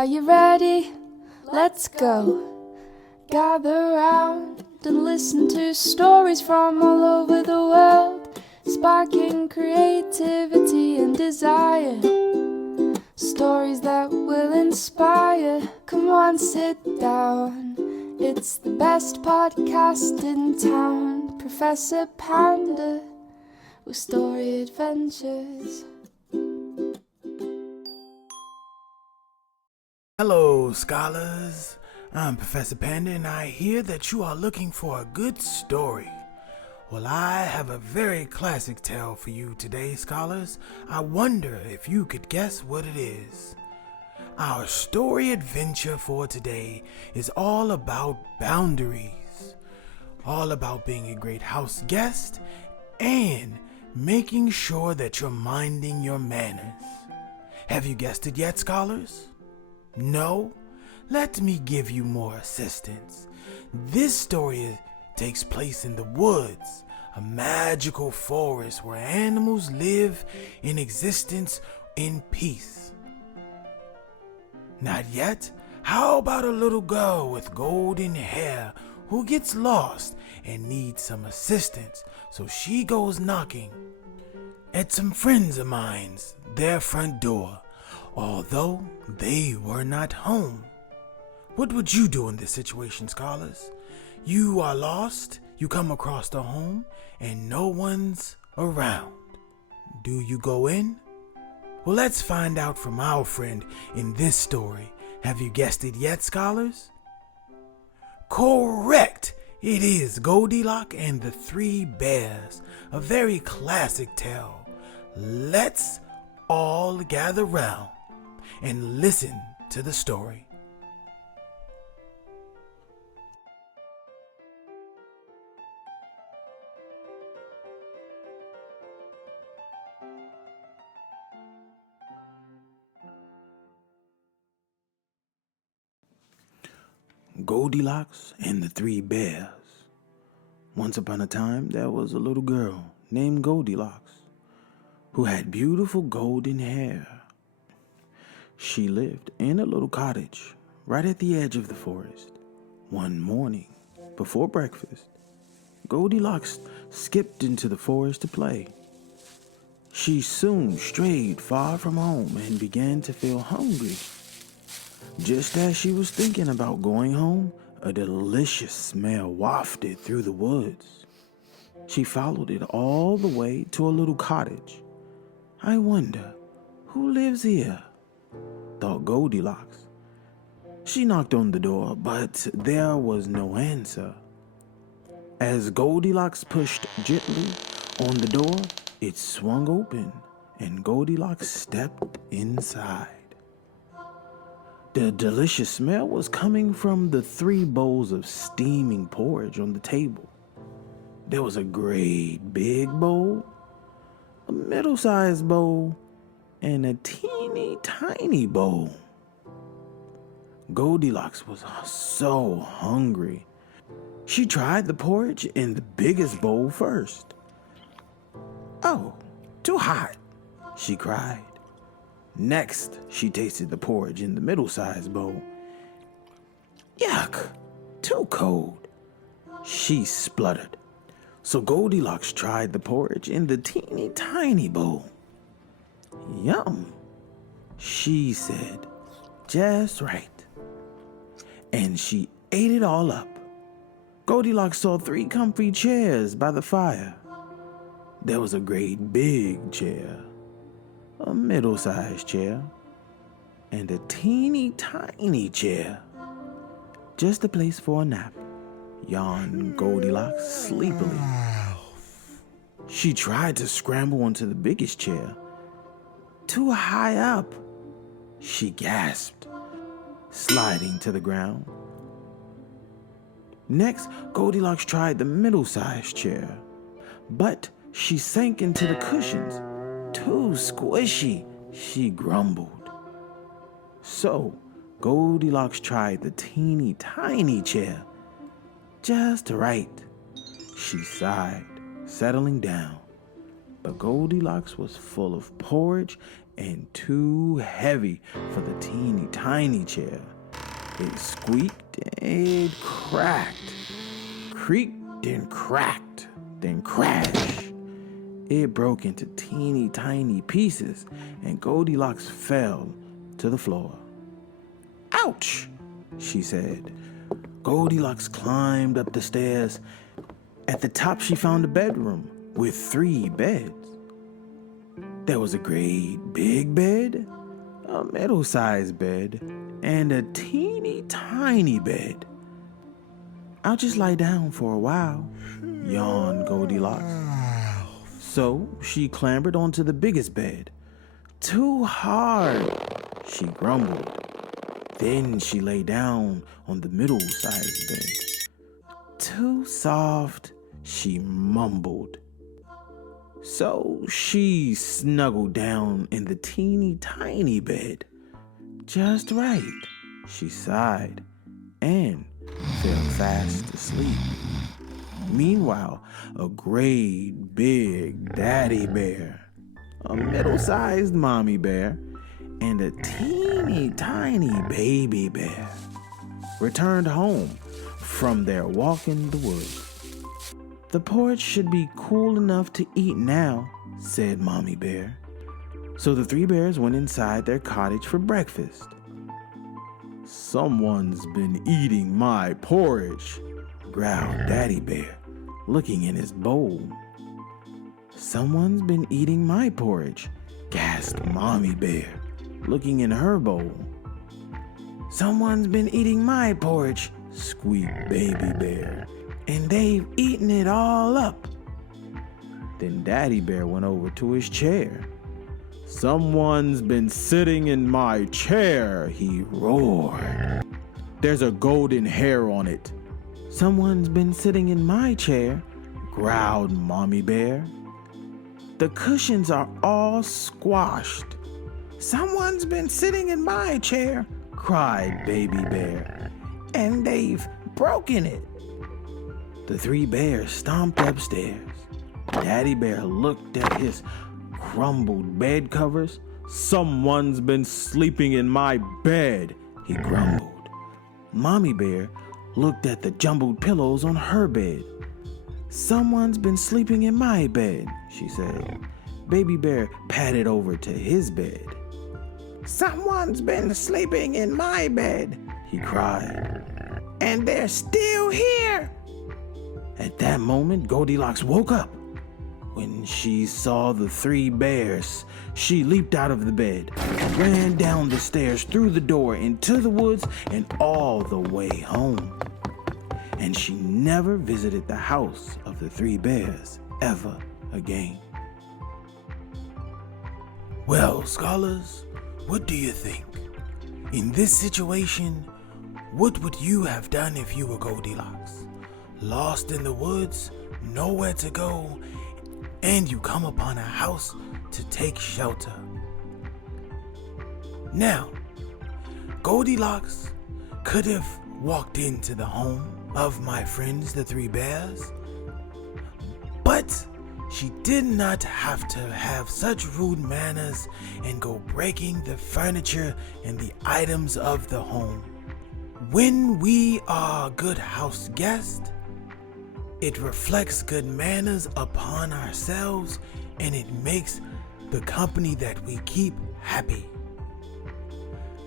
Are you ready? Let's go. Gather round and listen to stories from all over the world, sparking creativity and desire. Stories that will inspire. Come on, sit down. It's the best podcast in town. Professor Panda with story adventures. Hello, scholars. I'm Professor Panda, and I hear that you are looking for a good story. Well, I have a very classic tale for you today, scholars. I wonder if you could guess what it is. Our story adventure for today is all about boundaries, all about being a great house guest and making sure that you're minding your manners. Have you guessed it yet, scholars? No? Let me give you more assistance. This story takes place in the woods, a magical forest where animals live in existence in peace. Not yet? How about a little girl with golden hair who gets lost and needs some assistance, so she goes knocking at some friends of mine's, their front door, although they were not home. What would you do in this situation, scholars? You are lost, you come across the home, and no one's around. Do you go in? Well, let's find out from our friend in this story. Have you guessed it yet, scholars? Correct! It is Goldie Locks and the Three Bears, a very classic tale. Let's all gather round and listen to the story. Goldilocks and the Three Bears. Once upon a time, there was a little girl named Goldilocks who had beautiful golden hair. She lived in a little cottage right at the edge of the forest. One morning, before breakfast, Goldilocks skipped into the forest to play. She soon strayed far from home and began to feel hungry. Just as she was thinking about going home, a delicious smell wafted through the woods. She followed it all the way to a little cottage. I wonder, who lives here? Thought Goldilocks. She knocked on the door, but there was no answer. As Goldilocks pushed gently on the door, it swung open, and Goldilocks stepped inside. The delicious smell was coming from the 3 bowls of steaming porridge on the table. There was a great big bowl, a middle-sized bowl, and a teeny tiny bowl. Goldilocks was so hungry. She tried the porridge in the biggest bowl first. "Oh, too hot," she cried. Next, she tasted the porridge in the middle-sized bowl. "Yuck, too cold," she spluttered. So Goldilocks tried the porridge in the teeny tiny bowl. "Yum," she said, "just right." And she ate it all up. Goldilocks saw 3 comfy chairs by the fire. There was a great big chair, a middle-sized chair, and a teeny tiny chair. "Just a place for a nap," yawned Goldilocks sleepily. She tried to scramble onto the biggest chair. "Too high up," she gasped, sliding to the ground. Next, Goldilocks tried the middle-sized chair, but she sank into the cushions. "Too squishy," she grumbled. So Goldilocks tried the teeny tiny chair. "Just right," she sighed, settling down. But Goldilocks was full of porridge and too heavy for the teeny tiny chair. It squeaked, it cracked, creaked and cracked, then crashed. It broke into teeny tiny pieces, and Goldilocks fell to the floor. "Ouch," she said. Goldilocks climbed up the stairs. At the top, she found a bedroom with 3 beds. There was a great big bed, a middle-sized bed, and a teeny tiny bed. "I'll just lie down for a while," yawned Goldilocks. So she clambered onto the biggest bed. "Too hard," she grumbled. Then she lay down on the middle-sized bed. "Too soft," she mumbled. So she snuggled down in the teeny tiny bed. "Just right," she sighed, and fell fast asleep. Meanwhile, a great big daddy bear, a middle-sized mommy bear, and a teeny tiny baby bear returned home from their walk in the woods. "The porch should be cool enough to eat now," said Mommy Bear. So the 3 bears went inside their cottage for breakfast. "Someone's been eating my porridge," growled Daddy Bear, looking in his bowl. "Someone's been eating my porridge," gasped Mommy Bear, looking in her bowl. "Someone's been eating my porridge," squeaked Baby Bear, "and they've eaten it all up." Then Daddy Bear went over to his chair. "Someone's been sitting in my chair," he roared. "There's a golden hair on it." "Someone's been sitting in my chair," growled Mommy Bear. "The cushions are all squashed." "Someone's been sitting in my chair," cried Baby Bear, "and they've broken it." The 3 bears stomped upstairs. Daddy Bear looked at his crumbled bed covers. "Someone's been sleeping in my bed," he grumbled. Mommy Bear looked at the jumbled pillows on her bed. "Someone's been sleeping in my bed," she said. Baby Bear padded over to his bed. "Someone's been sleeping in my bed," he cried, "and they're still here." At that moment, Goldilocks woke up. When she saw the 3 bears, she leaped out of the bed, ran down the stairs, through the door, into the woods, and all the way home. And she never visited the house of the 3 bears ever again. Well, scholars, what do you think? In this situation, what would you have done if you were Goldilocks? Lost in the woods, nowhere to go, and you come upon a house to take shelter. Now, Goldilocks could have walked into the home of my friends, the 3 bears, but she did not have to have such rude manners and go breaking the furniture and the items of the home. When we are good house guests, it reflects good manners upon ourselves, and it makes the company that we keep happy.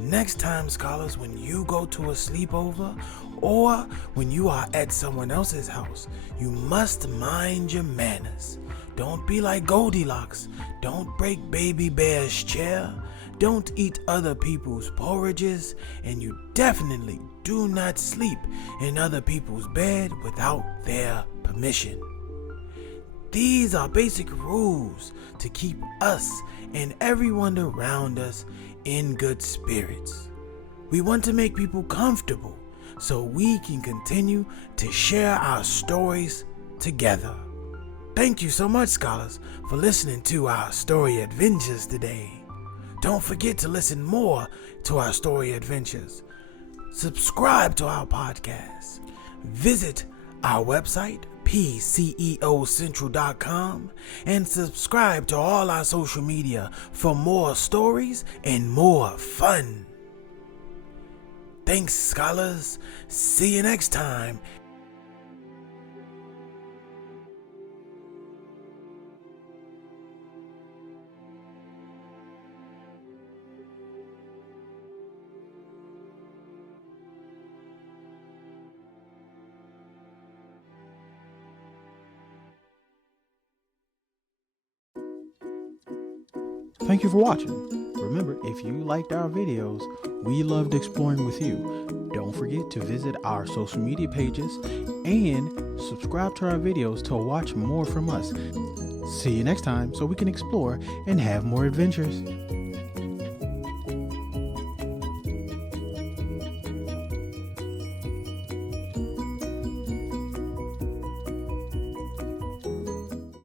Next time, scholars, when you go to a sleepover or when you are at someone else's house, you must mind your manners. Don't be like Goldilocks. Don't break Baby Bear's chair. Don't eat other people's porridges, and you definitely do not sleep in other people's bed without their permission. These are basic rules to keep us and everyone around us in good spirits. We want to make people comfortable so we can continue to share our stories together. Thank you so much, scholars, for listening to our story adventures today. Don't forget to listen more to our story adventures. Subscribe to our podcast. Visit our website, PCEOcentral.com, and subscribe to all our social media for more stories and more fun. Thanks, scholars. See you next time. Thank you for watching. Remember, if you liked our videos, we loved exploring with you. Don't forget to visit our social media pages and subscribe to our videos to watch more from us. See you next time so we can explore and have more adventures.